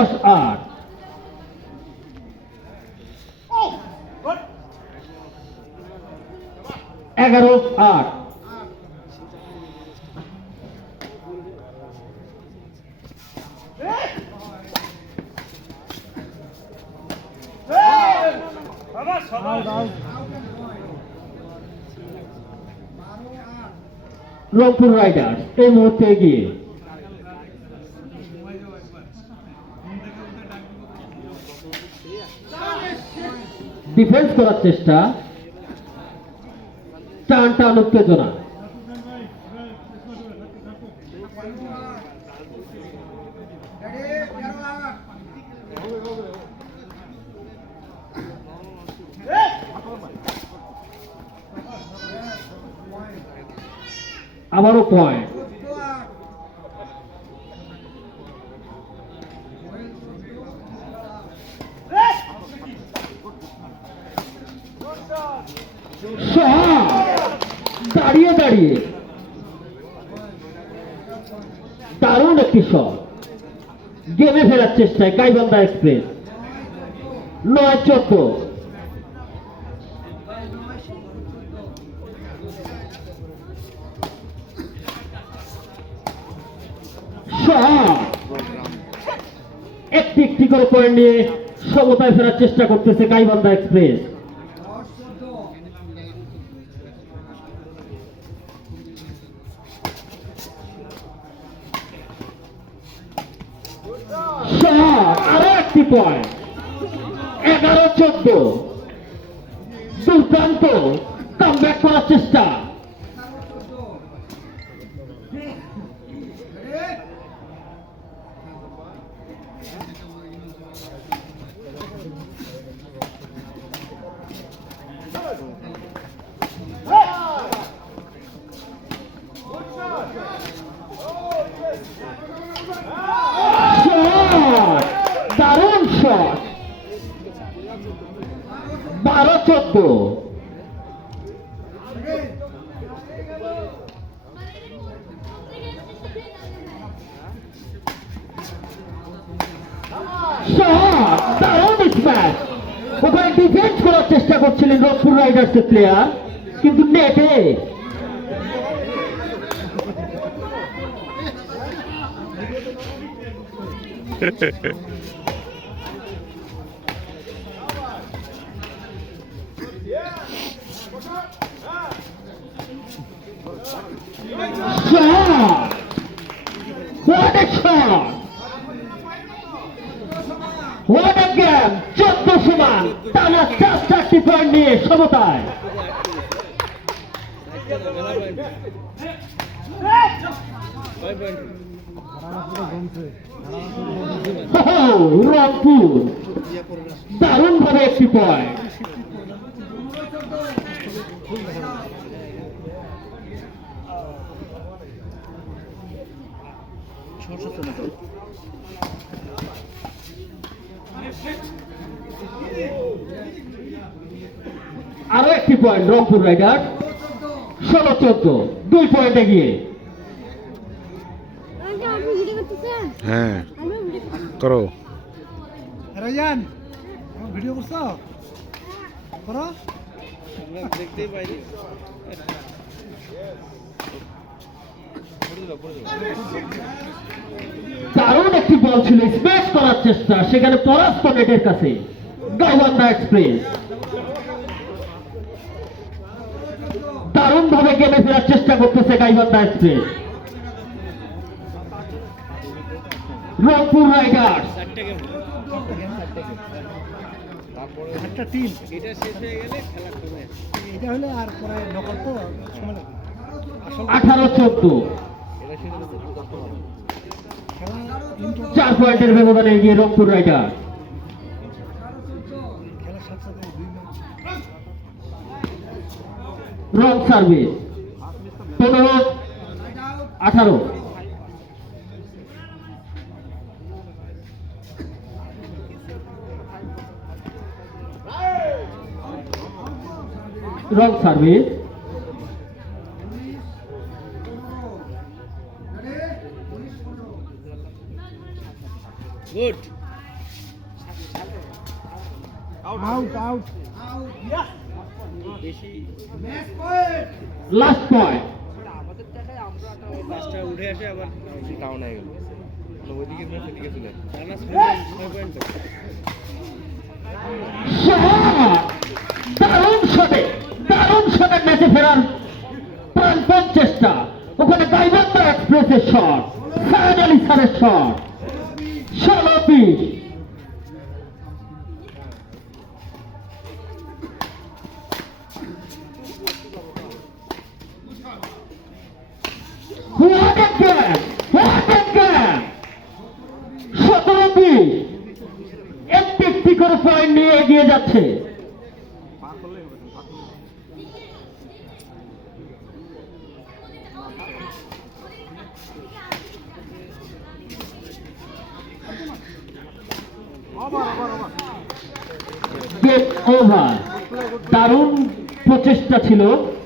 10-8। এগারো আট। রংপুর রাইডার্স এই মুহূর্তে এগিয়ে। ডিফেন্স করার চেষ্টা, টান টান উত্তেজনা। আবারও পয়েন্ট। দাঁড়িয়ে দাঁড়িয়ে দারুণ একটি শট, গেমে ফেরার চেষ্টায় গাইবান্ধা এক্সপ্রেস। 9-14। একটি একটি করে পয়েন্ট নিয়ে সমতায় ফেরার চেষ্টা করতেছে গাইবান্ধা এক্সপ্রেস। আরো একটি পয়েন্ট। 11-14। দুর্দান্ত কামব্যাক করার চেষ্টা। দারুণ শট। 12-14। দারুণ স্ম্যাশ। ওখানে ডিফেন্স করার চেষ্টা করছিলেন রংপুর রাইডার্সের প্লেয়ার, কিন্তু নেটে। What a shot! What a game! 14 সমান টানা 4 পয়েন্ট নিয়ে সমতায়। রংপুর দারুণ ভাবে একটি পয়েন্ট। আরো একটি পয়েন্ট রংপুর রাইডার। 16-14। 2 পয়েন্ট এগিয়ে। হ্যাঁ করো। রায়ান ভিডিও করছো, করো। দেখতেই পাইনি। দারুণ একটি বল ছিল, স্ম্যাশ করার চেষ্টা, সেখানে পরাস্ত নেটের কাছে গাইবান্ধা এক্সপ্রেস। দারুণ ভাবে গেমে ফেরার চেষ্টা করতেছে গাইবান্ধা এক্সপ্রেস। রংপুর রাইডার্স একটা টিম, এটা শেষ হয়ে গেলে খেলা কমে, এটা হলে আর পরে নকল তো সময় লাগবে। 18-14। 4 পয়েন্টের ব্যবধানে এগিয়ে রংপুর রাইডার্স। খেলার সাথে সাথে 2 wrong service. 15-18। Wrong service. Good. Out out last point. পাঁচটা উঠে আসে আবার ডাউন হয়ে গেল ওইদিকে সেদিকে চলে দারুণ শটে ম্যাচে ফেরার প্রাণপণ চেষ্টা। ওখানে গাইবান্ধা এক্সপ্রেসের শট, সায়েদ আলী স্যারের shot, 16-20। What a game! What a game! 17-20 একটি করে পয়েন্ট নিয়ে এগিয়ে যাচ্ছে। Game over. দারুণ প্রচেষ্টা ছিল